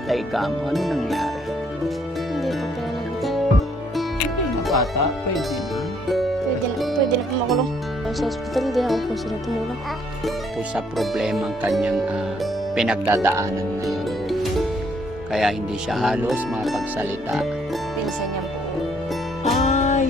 tatay ka mo, ano nangyari? Hindi po pinanagutan. Ay, na bata, pwede na. Pwede na po makulong. Sa hospital, hindi na ako po sila tumulong. Ito sa problema ang kanyang pinagdadaanan ngayon. Kaya hindi siya halos makapagsalita. Pinsan niya po.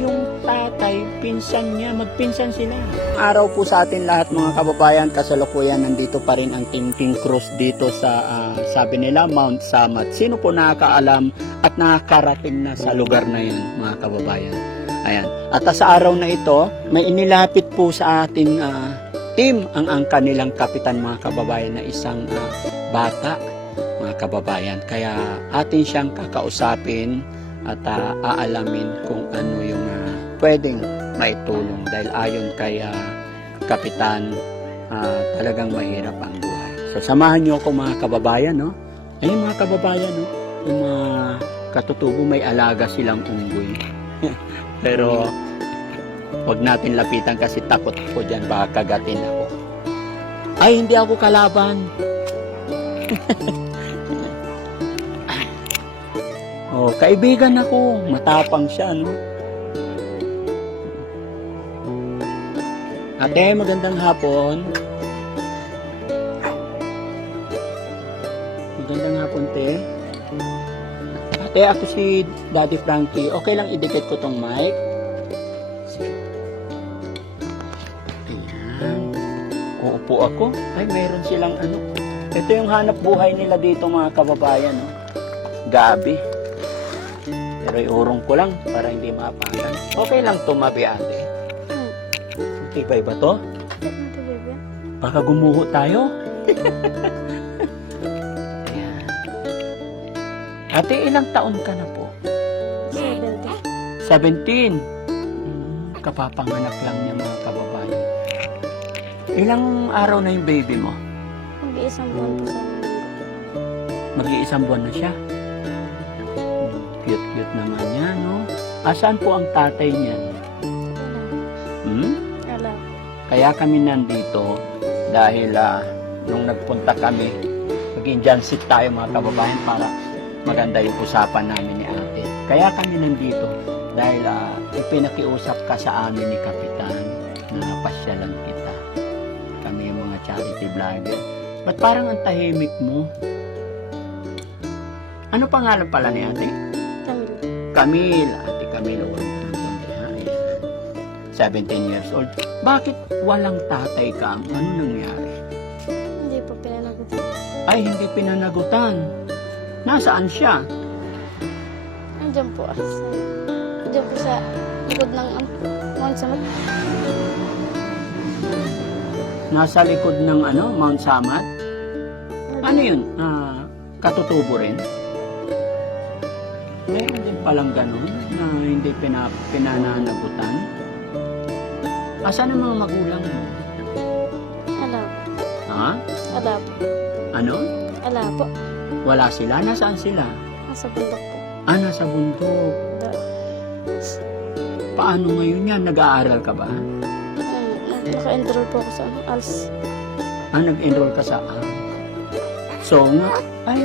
Yung tatay, pinsan niya, magpinsan sila. Araw po sa atin lahat mga kababayan, kasalukuyan nandito pa rin ang Tingting Cross dito sa, sabi nila, Mount Samat. Sino po nakakaalam at nakakarating na sa lugar na yun mga kababayan? Ayan. At sa araw na ito, may inilapit po sa ating team ang kanilang kapitan mga kababayan na isang bata mga kababayan. Kaya atin siyang kakausapin at aalamin kung ano yung pwedeng maitulong dahil ayon kay kapitan talagang mahirap ang buhay. So samahan niyo ako mga kababayan, no? Ayun mga kababayan, no? Yung mga katutubo may alaga silang unggoy. Pero wag natin lapitan kasi takot ko diyan baka kagatin ako. Ay, hindi ako kalaban. Oh, kaibigan ako. Matapang siya, no? Ate, magandang hapon. Magandang hapon, te. Ate, ako si Daddy Frankie. Okay lang idikit ko tong mic? Ayan. Uupo ako. Ay, meron silang ano. Ito yung hanap buhay nila dito, mga kababayan, no? Gabi. Pero iurong ko lang para hindi mapagan. Okay lang tumabi, ate. Tibay ba to? Baka gumuho tayo. Ayan. Ate, ilang taon ka na po? 17. Kapapanganak lang niya mga kababayan. Ilang araw na yung baby mo? Mag-iisang buwan po sa Mag-iisang buwan na siya. Cute-cute naman niya, no? Asan po ang tatay niyan? Alam. Kaya kami nandito dahil nung nagpunta kami, mag-Indian sit tayo mga kababayan para maganda yung usapan namin ni ate. Kaya kami nandito dahil ipinakiusap ka sa amin ni Kapitan na pasyalan kita. Kami yung mga charity vlogger. Ba't parang ang tahimik mo? Ano pangalan pala ni ate? Camille. Ate Camille. 17 years old. Bakit walang tatay ka? Ano nangyari? Hindi po pinanagutan. Ay, hindi pinanagutan. Nasaan siya? Andiyan po. Andiyan po sa likod ng Mount Samat. Nasa likod ng Mount Samat? Ano yun? Katutubo rin? Mayroon din palang ganun na hindi pinananagutan. Asan ang mga magulang mo? Ala. Ha? Ala po. Ano? Ala po. Wala sila? Nasaan sila? Nasa bundok po. Nasa bundok. Paano ngayon yan? Nag-aaral ka ba? Naka-enroll po ako sa ALS. Nag-enroll ka sa So nga, ay,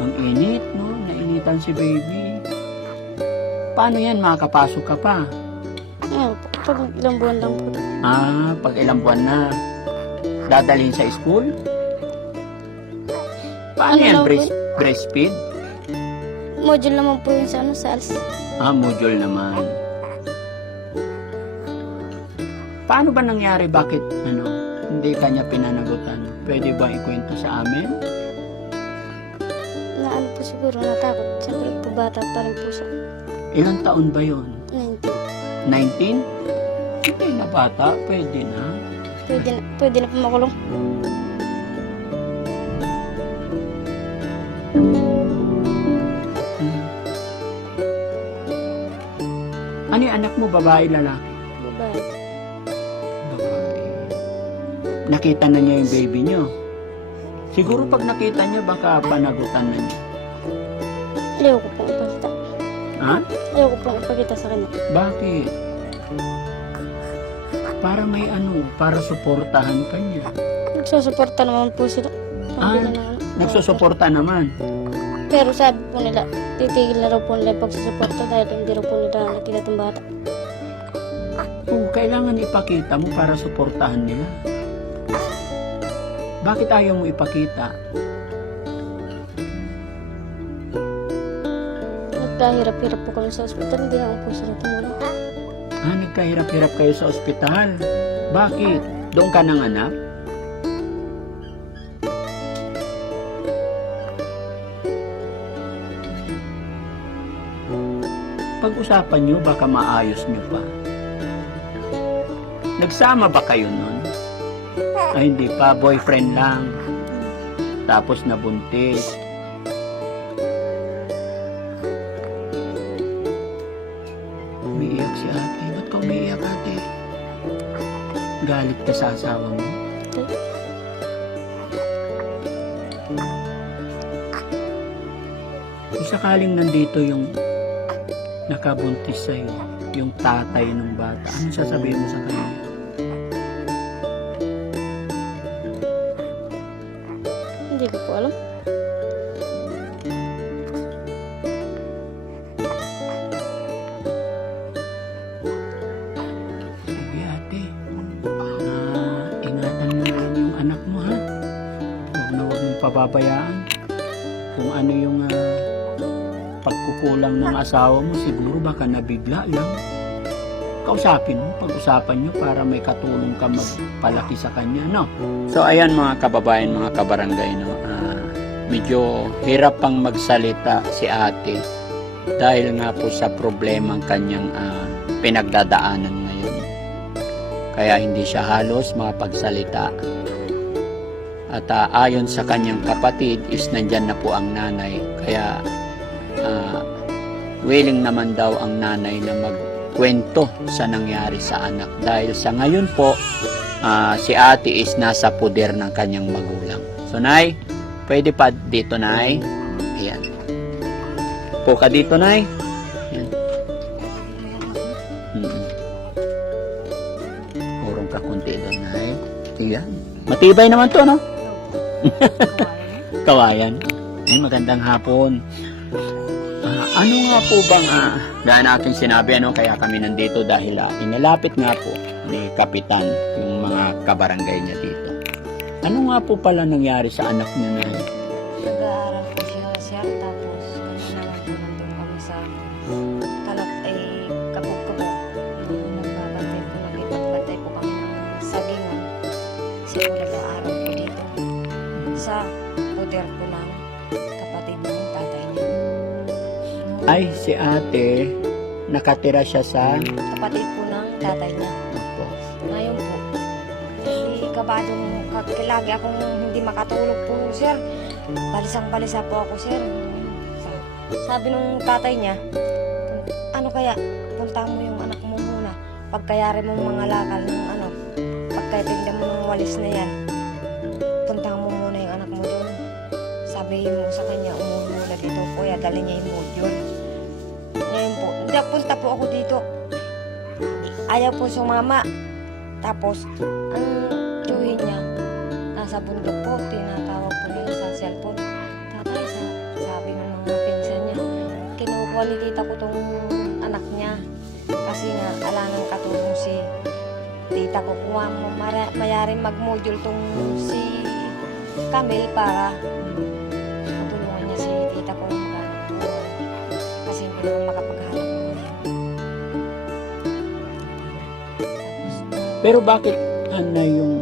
ang init, no? Nainitan si baby. Paano yan? Makakapasok ka pa? Ngayon po. Pag ilang buwan lang po. Pag ilang buwan na. Dadalhin sa school? Paano Ano yan? lang po? Breastfeed? Module naman po yun sa sa ALS. Module naman. Paano ba nangyari? Bakit, hindi kanya pinanagutan? Pwede ba ikwento sa amin? Na ano po siguro, natakot. Siyempre po bata pa rin po siya. Ilang taon ba yon? 19. 19? Hindi na bata, pwede na. Pwede na po makulong. Ano yung anak mo, babae, lalaki? Babae. Babae. Nakita na niya yung baby niyo. Siguro pag nakita niya, baka panagutan na niya. Ayaw ko pong ipakita. Ha? Ayaw ko pong ipakita sa kanya. Bakit? Para may para suportahan ka niya. Nagsusuporta naman po sila. Pambili na ano. Nagsusuporta naman. Pero sabi po nila, titigil na raw po nila yung pagsusuporta dahil hindi raw po nila nakita itong bata. Kailangan ipakita mo para suportahan nila. Bakit ayaw mo ipakita? Nagkahirap-hirap po kami sa ospital, hindi ako po sila tumulong. Nagkahirap-hirap kayo sa ospital. Bakit? Doon ka nanganak? Pag-usapan nyo, baka maayos nyo pa. Nagsama ba kayo nun? Ay, hindi pa. Boyfriend lang. Tapos nabuntis. Umiiyak si ate. Ba't ka umiiyak, ate? Galit ka sa asawa mo? Kung sakaling nandito yung nakabuntis sa'yo, yung tatay ng bata, anong sasabihin mo sa kanya? Hindi ko po alam. Sige ate, ingatan mo na rin yung anak mo ha. Huwag mong pababayaan. Kung ano yung pagkukulang ng asawa mo, siguro baka nabigla lang. Kausapin mo, pag-usapan nyo para may katulong ka magpalaki sa kanya, no? So ayan mga kababayan, mga kabarangay, no? Medyo hirap pang magsalita si ate dahil nga po sa problemang kanyang pinagdadaanan ngayon. Kaya hindi siya halos makapagsalita. At ayon sa kanyang kapatid is nandyan na po ang nanay. Kaya willing naman daw ang nanay na magkwento sa nangyari sa anak. Dahil sa ngayon po, si ate is nasa puder ng kanyang magulang. So nay, pwede pa dito nay. Ayan. Po ka dito nay. Ayan. Urong ka kunti doon nay. Ayan. Matibay naman to, no? Kawayan. Ay, magandang hapon. Ano nga po bang gaya natin sinabi, ano, kaya kami nandito dahil inalapit nga po ni Kapitan yung mga kabarangay niya dito. Ano nga po pala nangyari sa anak niya na? Nag-aaral po siya, tapos kanya naman po nandun kami sa talat ay kabog-kabog. Nagbabantay po, nagipagbantay po kami ng sagingan. Siya po nag-aaral po dito sa poder po ng kapatid ng tatay niya. Ay, si ate, nakatira siya sa... Kapatid po ng tatay niya. Opo. Ngayon po, hindi kabadong lagi akong hindi makatulog po, sir. Balisang-balisa po ako, sir. Sabi nung tatay niya, ano kaya, punta mo yung anak mo muna. Pagkayari mong mga lakal ng ano, pagkatinda mo ng walis na yan, punta mo muna yung anak mo doon. Sabihin mo sa kanya, umuwi muna dito, kuya, dali niya yung module. Ngayon po, hindi punta po ako dito. Ayaw po sumama. Tapos, ang tiyuhin niya, nasa bundok po, tinatawag po nila sa cellphone. Tatay, sabi ng mga pinsan niya, kinukuha ni tita ko tong anak niya. Kasi nga, ala nang katulong si tita ko. Kuha mo, mayaring mag-module tong si Camille para matulungan niya si tita ko maghanap buhay. Kasi hindi naman makapaghanap buhay. Pero bakit yung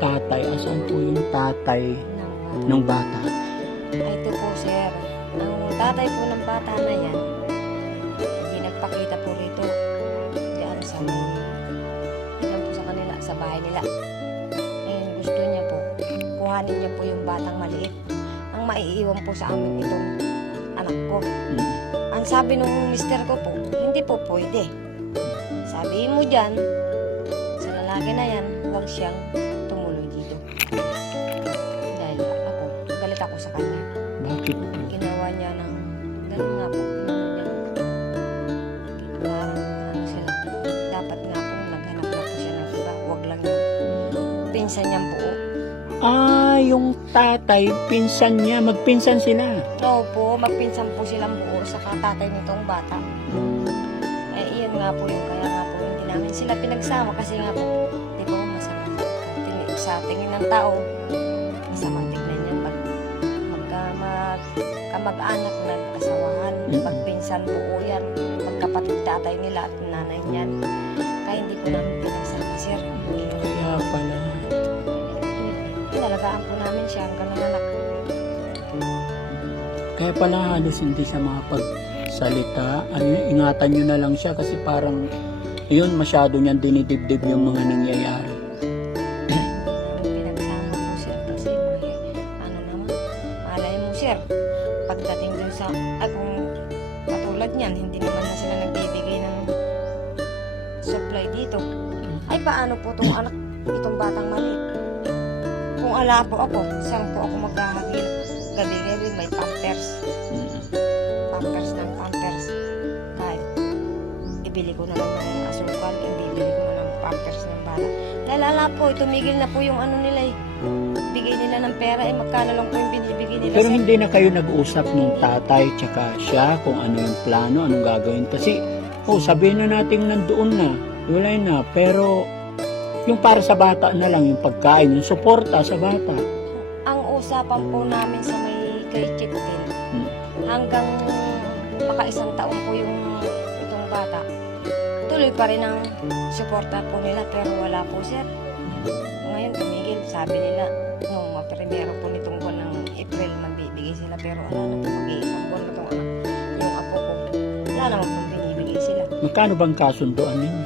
tatay? Asan po yung tatay ng bata? Ito po, sir. Ang tatay po ng bata na yan, hindi nagpakita po rito. Diyan sa diyan po sa kanila, sa bahay nila. Ngayon gusto niya po, kuhanin niya po yung batang maliit. Ang maiiwan po sa amin itong anak ko. Ang sabi nung mister ko po, hindi po pwede. Sabi mo dyan, sa lalaki na yan, huwag siyang tumuloy dito. Dahil ako, galit ako sa kanya. Bakit? Ginawa niya ng ganun nga po. Parang ano sila, dapat nga po naghanap na po siya ng iba. Huwag lang yung pinsan niyang buo. Yung tatay, pinsan niya, magpinsan sila. Oo po, magpinsan po silang buo sa tatay nitong bata. Iyan nga po yung kaya nga po hindi namin sila pinagsama kasi nga po, di po masama. Sa tingin ng tao, masamang tignan yan pag kamag-anak nag-asawahan, magpinsan buo yan, magkapatid tatay nila at nanay niyan. Kaya hindi po namin pinagsama, sir. Kaya pala. Inalagaan po namin siya hanggang nanganak. Kaya pala halos hindi siya makapagsalita. Ingatan nyo na lang siya kasi parang yun masyado niyang dinidibdib yung mga nangyayari. Pinagsama po sir kasi ano naman, malay mo sir, pagdating dun sa, kung katulad niyan, hindi naman na sila nagbibigay ng supply dito. Ay paano po itong anak, itong batang maliit? Kung ala po ako, saan po ako maghahagil? Gabi-gabi may pampers. Pampers ng pampers. Kahit ibili ko na lang ng asukal, ibibili ko na ng pampers ng bata. Lalala po, tumigil na po yung ano nila eh. Bigay nila ng pera eh, magkano lang po yung binibigay nila. Pero sir. hindi na kayo nag-usap ng tatay tsaka siya kung ano yung plano, anong gagawin. Kasi, sabihin na natin nandoon na, wala na. Pero, yung para sa bata na lang, yung pagkain, yung suporta sa bata. Ang usapan po namin sa may kay Chieftain, hanggang maka-1 taon po yung itong bata, tuloy pa rin ang suporta po nila pero wala po sir. Ngayon tumigil, sabi nila, nung maprimero po nitong buwan ng April, magbibigay sila pero wala na po, mag-iisang buwan na itong anak, yung apo ko, wala naman po binibigay sila. Magkano bang kasunduan ninyo?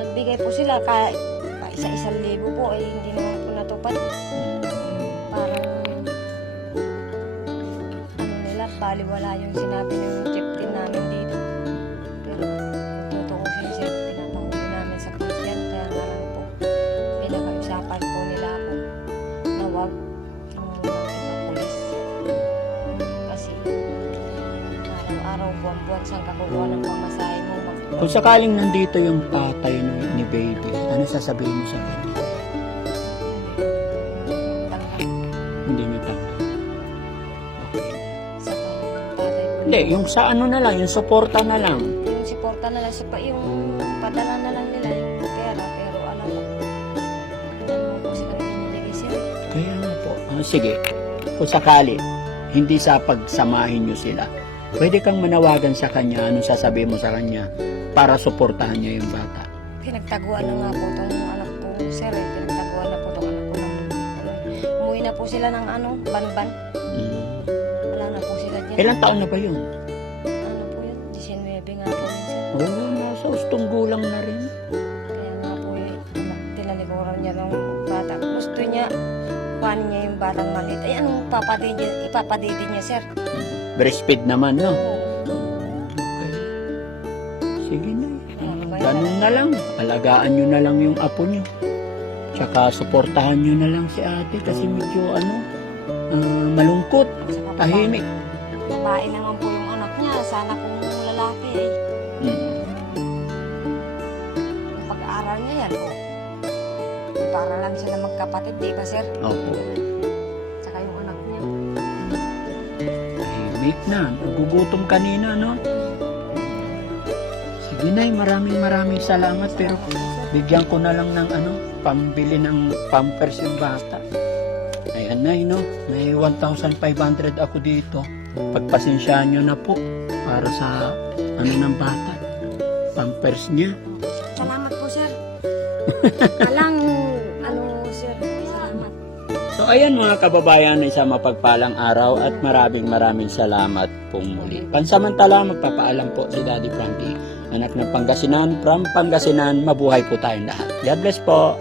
Magbigay po sila kahit pa isa-1,000 po ay hindi naman po natupad. Parang ano nila, baliwala yung sinabi ng Chieftain namin dito. Pero totoo siya, pinapahuli namin sa Christian. Kaya nga lang po, pinag-usapan po nila ako na wag ng pulis. Kasi araw-araw, buwan-buwan, saan ka kukuha ng pamasahe mo? Kung sakaling nandito yung tatay ni baby, ano sasabihin mo sa kanya? Hindi niyo tanggap. Okay. Sa tatay ko. Hindi, yung sa ano na lang, yung suporta na lang. Yung suporta na lang, yung padala na lang nila yung pera, pero alam mo, ano po sila binibigay sila. Kaya nga po. Sige, kung sakali, hindi sa pagsamahin nyo sila, pwede kang manawagan sa kanya, ano sasabihin mo sa kanya para suportahan niya yung bata. Pinagtaguan na nga po itong anak ko, sir. Pinagtaguan na po itong anak ko. Umuwi na po sila ng banban. Wala na po sila dyan. Ilang taon na ba yun? Ano po yun? 19 nga po yun, sir. Oo, nasa ustong gulang na rin. Kaya nga po tinalikuran niya ng bata. Gusto niya, kuhanin niya yung batang maliit. Ay, anong ipapadidi niya, sir? Breastfeed naman, no? Oo. Sige na. Ganun na lang. Alagaan nyo na lang yung apo nyo. Tsaka suportahan nyo na lang si ate kasi medyo malungkot, tahimik. Babae naman po yung anak niya. Sana kung lalaki eh. Yung pag-aaral niya yan, oh. Para lang sila magkapatid, di ba, sir? Opo. Saka yung anak niya. Tahimik na. Nagugutom kanina, no? Sige na, maraming salamat pero bigyan ko na lang ng pambili ng pampers yung bata. Ayan na, no? May 1,500 ako dito. Pagpasensyaan nyo na po para sa ng bata. Pampers niya. Salamat po, sir. Alang, sir. Salamat. So ayan mga kababayan, isang mapagpalang araw at maraming salamat pong muli. Pansamantala, magpapaalam po si Daddy Frankie. Anak ng Pangasinan, from Pangasinan, mabuhay po tayong lahat. God bless po.